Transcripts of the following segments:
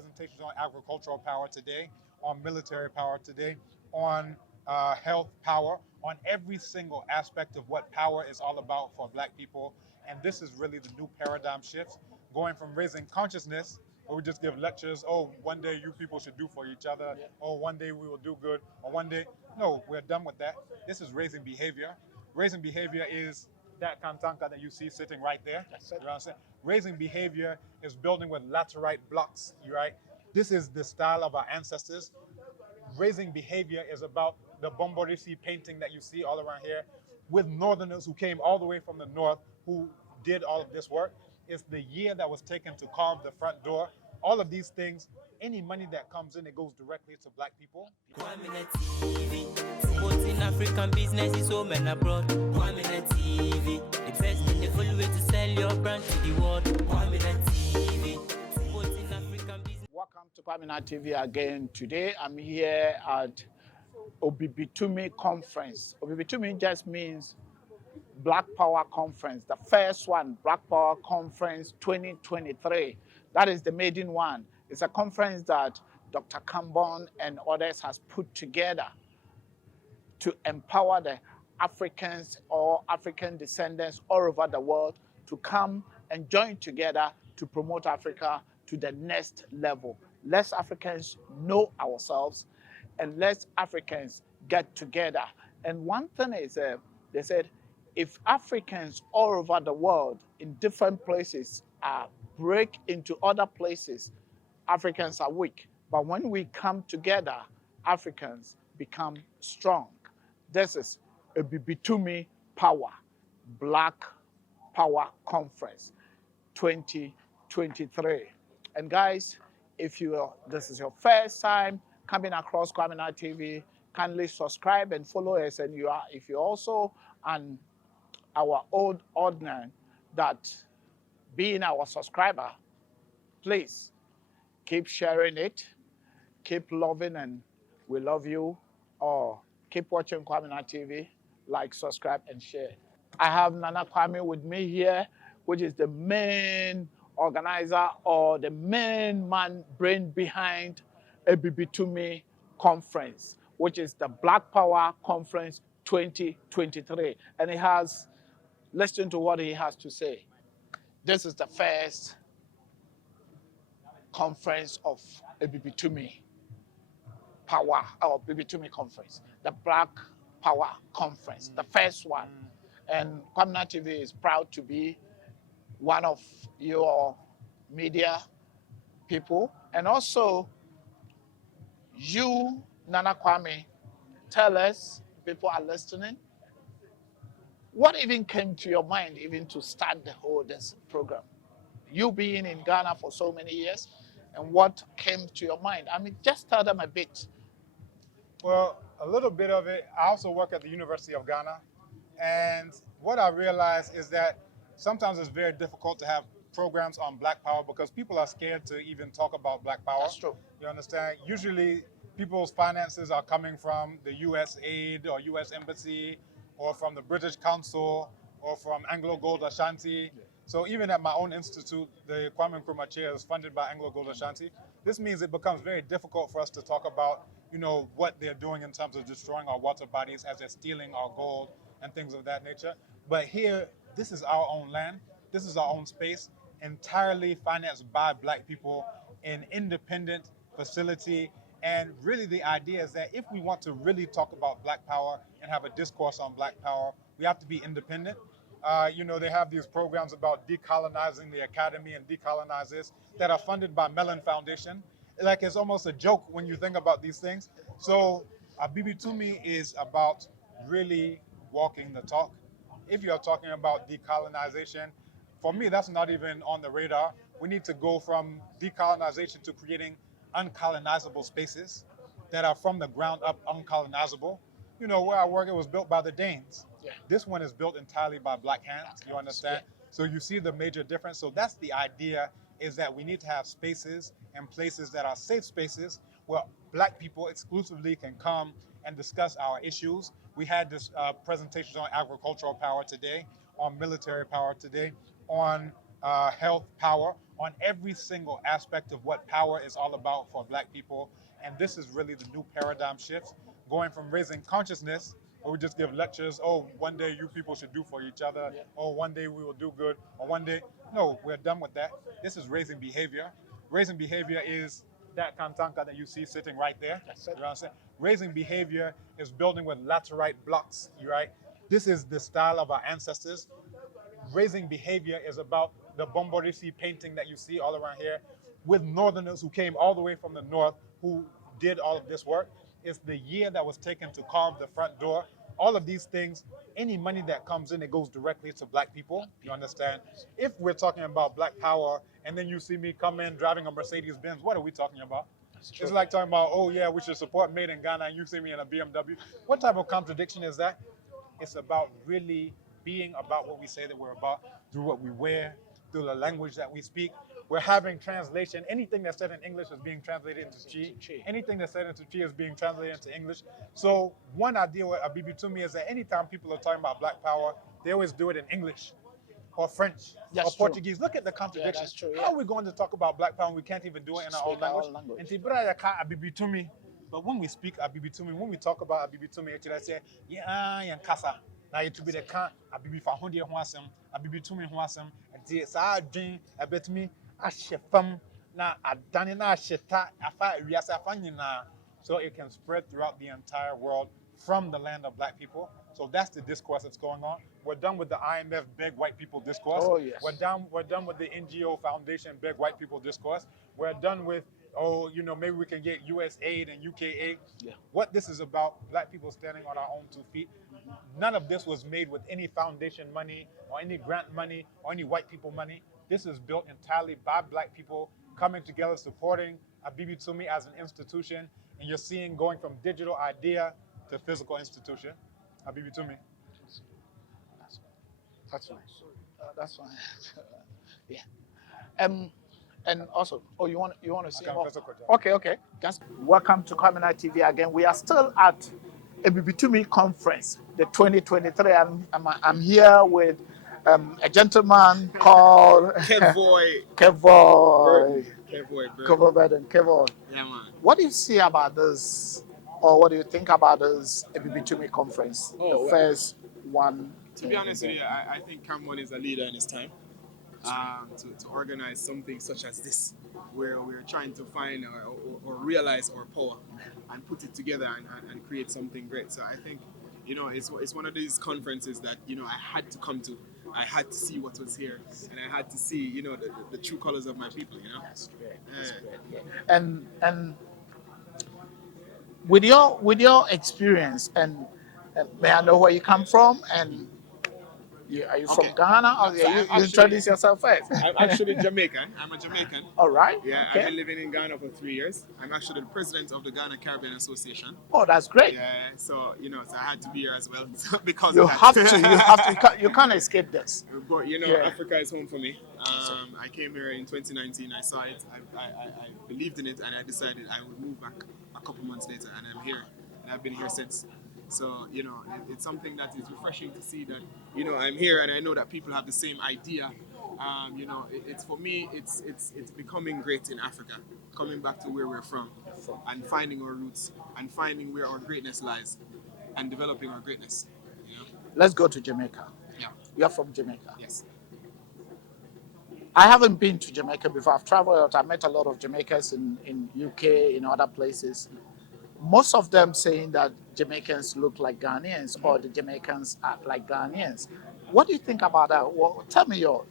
presentations on agricultural power today, on military power today, on health power, on every single aspect of what power is all about for Black people. And this is really the new paradigm shift, going from raising consciousness, where we just give lectures, oh, one day you people should do for each other, oh, one day we will do good, or one day, no, we're done with that. This is raising behavior. Raising behavior is that kantanka that you see sitting right there. You know what I'm saying? Raising behavior is building with laterite blocks, right? This is the style of our ancestors. Raising behavior is about the Bomborisi painting that you see all around here with northerners who came all the way from the north who did all of this work. It's the year that was taken to carve the front door. All of these things, any money that comes in, it goes directly to Black people. Kwaminat TV, promoting African business is home and abroad. Kwaminat TV, the best and the full way to sell your brand to the world. Kwaminat TV, promoting African business. Welcome to Kwaminat TV again. Today I'm here at Obibitumi Conference. Obibitumi just means Black Power Conference, the first one, Black Power Conference 2023. That is the maiden one. It's a conference that Dr. Kambon and others has put together to empower the Africans or African descendants all over the world to come and join together to promote Africa to the next level. Let's Africans know ourselves and let's Africans get together. And one thing is, they said, if Africans all over the world in different places break into other places, Africans are weak. But when we come together, Africans become strong. This is a Bibitumi Power, Black Power Conference 2023. And guys, if this is your first time coming across Kwaminat TV, kindly subscribe and follow us. And if you're also our old audience that being our subscriber, please keep sharing it, keep loving, and we love you. Or keep watching Kwaminat TV, like, subscribe, and share. I have Nana Kwame with me here, which is the main organizer or the main brain behind Ebibitumi Conference, which is the Black Power Conference 2023. And listen to what he has to say. This is the first conference of Ebibitumi Power, or Ebibitumi Conference, the Black Power Conference, the first one. And Kwaminat TV is proud to be one of your media people. And also, you, Nana Kwame, tell us, people are listening, what even came to your mind even to start this program? You being in Ghana for so many years, and what came to your mind? I mean, just tell them a bit. Well, a little bit of it. I also work at the University of Ghana. And what I realized is that sometimes it's very difficult to have programs on Black Power because people are scared to even talk about Black Power. That's true. You understand? Usually people's finances are coming from the US aid or US embassy or from the British Council or from Anglo Gold Ashanti. Yeah. So even at my own institute, the Kwame Nkrumah Chair is funded by Anglo Gold Ashanti. This means it becomes very difficult for us to talk about, what they're doing in terms of destroying our water bodies as they're stealing our gold and things of that nature. But here, this is our own land. This is our own space, entirely financed by Black people in independent facility. And really the idea is that if we want to really talk about Black Power and have a discourse on Black Power, we have to be independent. They have these programs about decolonizing the academy and decolonize this that are funded by Mellon Foundation. Like, it's almost a joke when you think about these things. So Abibitumi is about really walking the talk. If you're talking about decolonization, for me, that's not even on the radar. We need to go from decolonization to creating uncolonizable spaces that are from the ground up uncolonizable. Where I work, it was built by the Danes. Yeah. This one is built entirely by Black hands, you understand? Yeah. So you see the major difference. So that's the idea, is that we need to have spaces and places that are safe spaces where Black people exclusively can come and discuss our issues. We had this presentation on agricultural power today, on military power today, on health, power, on every single aspect of what power is all about for Black people. And this is really the new paradigm shift, going from raising consciousness, where we just give lectures, oh, one day you people should do for each other, oh, one day we will do good, or one day, no, we're done with that. This is raising behavior. Raising behavior is that kantanka that you see sitting right there. You know what I'm saying? Raising behavior is building with laterite blocks, right? This is the style of our ancestors. Raising behavior is about the Bomborisi painting that you see all around here with northerners who came all the way from the north who did all of this work. It's the year that was taken to carve the front door. All of these things, any money that comes in, it goes directly to Black people. You understand? If we're talking about Black power and then you see me come in driving a Mercedes Benz, what are we talking about? It's like talking about, oh yeah, we should support Made in Ghana and you see me in a BMW. What type of contradiction is that? It's about really being about what we say that we're about, through what we wear, through the language that we speak. We're having translation. Anything that's said in English is being translated into Chi. Anything that's said into Chi is being translated into English. So one idea with Abibi to me is that anytime people are talking about Black power, they always do it in English or French or Portuguese. Look at the contradiction. How are we going to talk about Black power and we can't even do it in our own language? And Tibra ka Abibi to me. But when we speak Abibi to me, when we talk about Abibi to me, actually I say, yeah, yan kasa. Now it to be the can Abibi fa honde ho asem, Abibi to me ho asem, and the sa adwen abetumi ahye fam na adane na ahyeta afa wiase afa nyina, so it can spread throughout the entire world from the land of Black people. So that's the discourse that's going on. We're done with the IMF beg white people discourse. Oh, yes. We're done with the NGO Foundation beg white people discourse. We're done with, oh, you know, maybe we can get US aid and UK aid. Yeah. What this is about, Black people standing on our own 2 feet. None of this was made with any foundation money or any grant money or any white people money. This is built entirely by Black people coming together, supporting Abibi Tumi as an institution. And you're seeing going from digital idea to physical institution. Abibi Tumi. That's fine. That's fine. Yeah. And also, oh, you want to say more? Okay. Just welcome to Kwaminat TV again. We are still at a BB2Me conference, the 2023. I'm here with a gentleman called Kevoy. Kevoy. Kevoy. Kevoy. Yeah, man. What do you see about this, or what do you think about this BB2Me conference? Oh, the first one. To be honest with you, I think Cameron is a leader in his time. To organize something such as this, where we're trying to find or realize our power and put it together and create something great. So I think, you know, it's one of these conferences that, you know, I had to come to. I had to see what was here, and I had to see, you know, the true colors of my people. You know. That's great. That's great. Yeah. And with your experience, and may I know where you come from, and are you from Ghana? Or you introduce yourself first. I'm actually Jamaican. I'm a Jamaican. All right. Yeah, okay. I've been living in Ghana for 3 years. I'm actually the president of the Ghana Caribbean Association. Oh, that's great. Yeah, so, you know, so I had to be here as well because you of have that. to. You can't escape this. But, you know, Yeah. Africa is home for me. I came here in 2019. I saw it. I believed in it, and I decided I would move back a couple months later, and I'm here. And I've been here since. So, you know, it's something that is refreshing to see that, you know, I'm here and I know that people have the same idea. You know, it's for me, it's becoming great in Africa, coming back to where we're from and finding our roots and finding where our greatness lies and developing our greatness. You know? Let's go to Jamaica. Yeah. You're from Jamaica. Yes. I haven't been to Jamaica before. I've traveled. I met a lot of Jamaicans in UK, in other places. Most of them saying that Jamaicans look like Ghanaians or the Jamaicans act like Ghanaians. What do you think about that? Well, tell me your.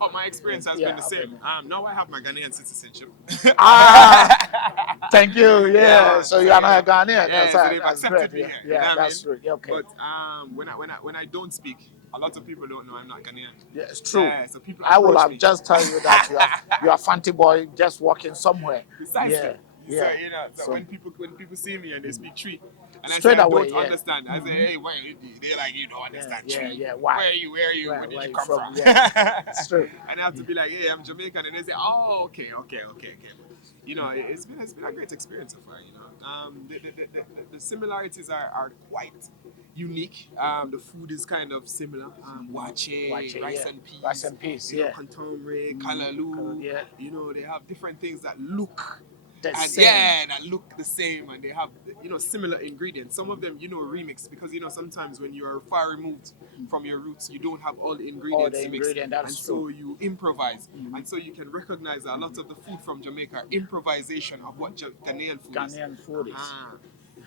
Oh, my experience has been the same. Now I have my Ghanaian citizenship. Thank you. Yeah. So you are not a Ghanaian. Yeah, so they've that's accepted great. me here. Yeah, You know what I that's mean? true. Okay. But when I don't speak, a lot of people don't know I'm not Ghanaian. Yeah, it's true. Yeah, so people I will approach have me. just tell you that you are a fancy boy just walking somewhere. Precisely. Yeah. So, you know, So- when people see me and they speak tree, and I Straight say I away, don't yeah. understand, I say, hey, where you? They're like, you don't understand yeah, tree. yeah. Why? Where are you? Where Where did you you come from? Yeah. It's true. And I have to be like, hey, I'm Jamaican, and they say, oh, okay. You know, it's been a great experience so far. You know, the similarities are quite unique. The food is kind of similar. Wache, rice and peas, rice and peas, you know, contomere, kalaloo. yeah. You know, they have different things that look The and same. that look the same, and they have, you know, similar ingredients. Some of them, you know, remix, because, you know, sometimes when you are far removed from your roots, you don't have all the ingredients mixed, and so you improvise, and so you can recognize that a lot of the food from Jamaica are improvisation of what Ghanaian food is.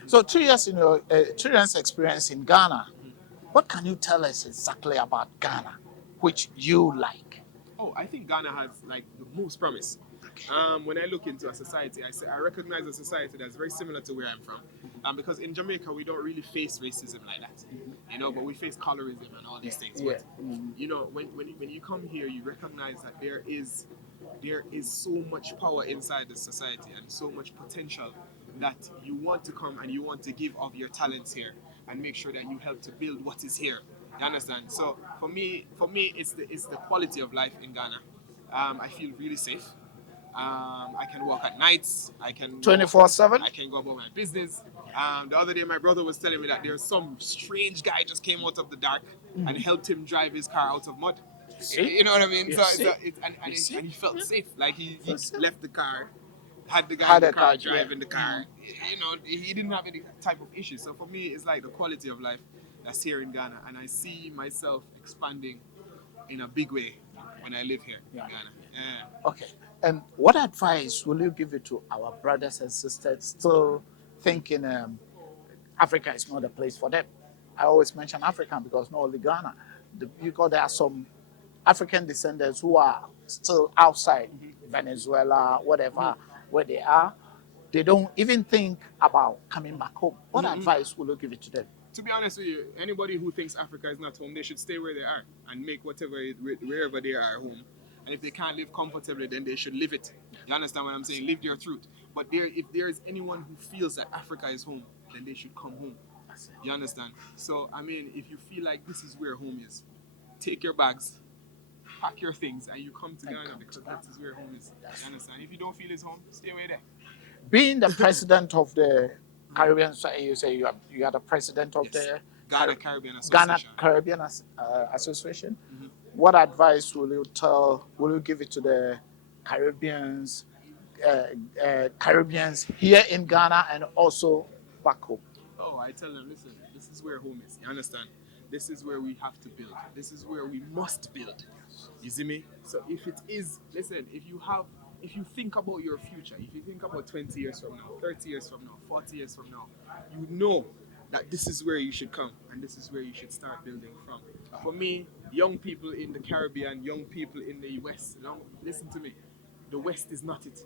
So 2 years in your 2 years experience in Ghana, what can you tell us exactly about Ghana, which you like? Oh, I think Ghana has like the most promise. When I look into a society, I recognize a society that's very similar to where I'm from. Because in Jamaica, we don't really face racism like that, you know, but we face colorism and all these things. But, you know, when you come here, you recognize that there is so much power inside the society and so much potential that you want to come and you want to give of your talents here and make sure that you help to build what is here. You understand? So for me, it's the quality of life in Ghana. I feel really safe. I can walk at nights. I can 24/7. I can go about my business. The other day, my brother was telling me that there's some strange guy just came out of the dark and helped him drive his car out of mud. You know what I mean? And he felt safe. Like he left the car, had the guy in the car driving the car. You know, he didn't have any type of issue. So for me, it's like the quality of life that's here in Ghana, and I see myself expanding in a big way when I live here in Ghana. Okay. And what advice will you give it to our brothers and sisters still thinking Africa is not a place for them? I always mention Africa because not only Ghana, because there are some African descendants who are still outside Venezuela, whatever, where they are. They don't even think about coming back home. What advice will you give it to them? To be honest with you, anybody who thinks Africa is not home, they should stay where they are and make wherever they are home. And if they can't live comfortably, then they should live it. You understand what I'm saying? Live their truth. But if there is anyone who feels that Africa is home, then they should come home. You understand? So, I mean, if you feel like this is where home is, take your bags, pack your things, and you come to Ghana because that is where home is. You understand? If you don't feel it's home, stay away there. Being the president of the Caribbean, you say you are the president of the Ghana Caribbean Association. Ghana Caribbean Association. What advice will you give it to the Caribbeans here in Ghana and also back home? Oh, I tell them, listen, this is where home is. You understand? This is where we have to build. This is where we must build. You see me? So if it is, listen, if you think about your future, if you think about 20 years from now, 30 years from now, 40 years from now, you know that this is where you should come and this is where you should start building from. For me, young people in the Caribbean, young people in the West, listen to me, the West is not it.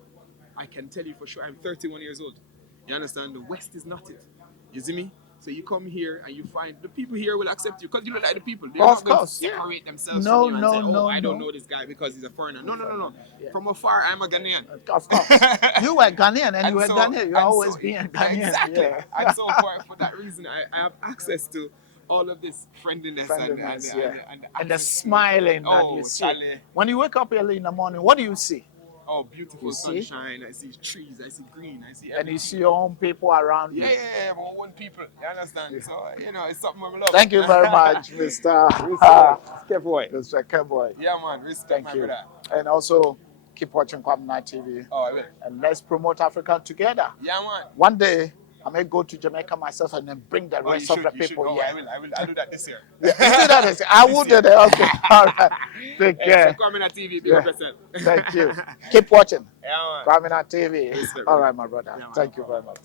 I can tell you for sure, I'm 31 years old. You understand? The West is not it. You see me? So you come here and you find the people here will accept you because you don't like the people. They're not going to separate themselves from you and say, I don't know this guy because he's a foreigner. No. Yeah. From afar, I'm a Ghanaian. Of course. You were Ghanaian and you were Ghanaian. You always been a Ghanaian. Exactly. Yeah. And so for that reason, I have access to all of this friendliness and the smiling that you see. Charlie. When you wake up early in the morning, what do you see? Oh, beautiful sunshine. I see trees. I see green. I see everything. And you see your own people around you. Yeah, my own people. You understand? So, you know, it's something I love. Thank you very much, Mr. Keboy. Mr. Keboy. Yeah, man. Respect, my brother. And also, keep watching Kwaminat TV. Oh, I will. And let's promote Africa together. Yeah, man. One day, I may go to Jamaica myself and then bring the rest of the people here. I'll do that this year. Yeah, do that this year. I will do that. Okay. All right. Take care. Kwaminat TV, be yourself. Thank you. Keep watching. Yeah, man. Kwaminat TV. All right, my brother. Yeah, thank you very much.